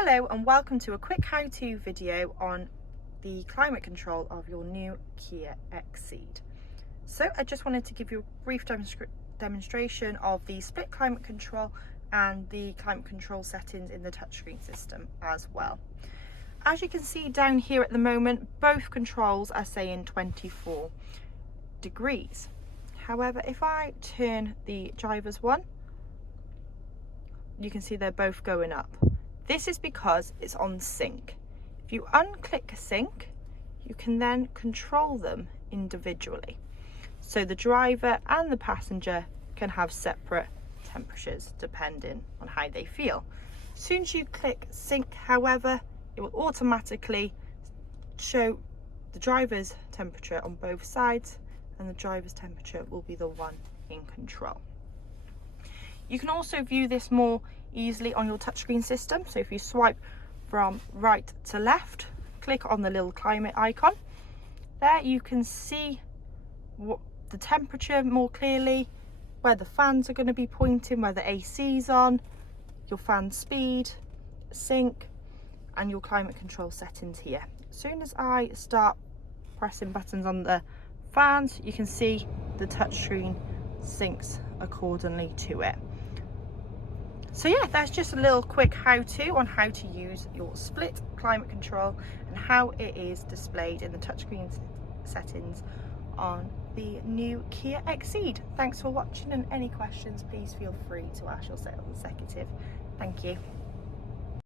Hello and welcome to a quick how-to video on the climate control of your new Kia Xceed. So I just wanted to give you a brief demonstration of the split climate control and the climate control settings in the touchscreen system as well. As you can see down here at the moment, both controls are saying 24 degrees. However, if I turn the driver's one, you can see they're both going up. This is because it's on sync. If you unclick sync, you can then control them individually. So the driver and the passenger can have separate temperatures depending on how they feel. As soon as you click sync, however, it will automatically show the driver's temperature on both sides, and the driver's temperature will be the one in control. You can also view this more easily on your touchscreen system. So if you swipe from right to left, click on the little climate icon. There you can see what the temperature more clearly, where the fans are going to be pointing, where the AC's on, your fan speed, sync, and your climate control settings here. As soon as I start pressing buttons on the fans, you can see the touchscreen syncs accordingly to it. So yeah, that's just a little quick how-to on how to use your split climate control and how it is displayed in the touchscreen settings on the new Kia Xceed. Thanks for watching, and any questions please feel free to ask your sales executive. Thank you.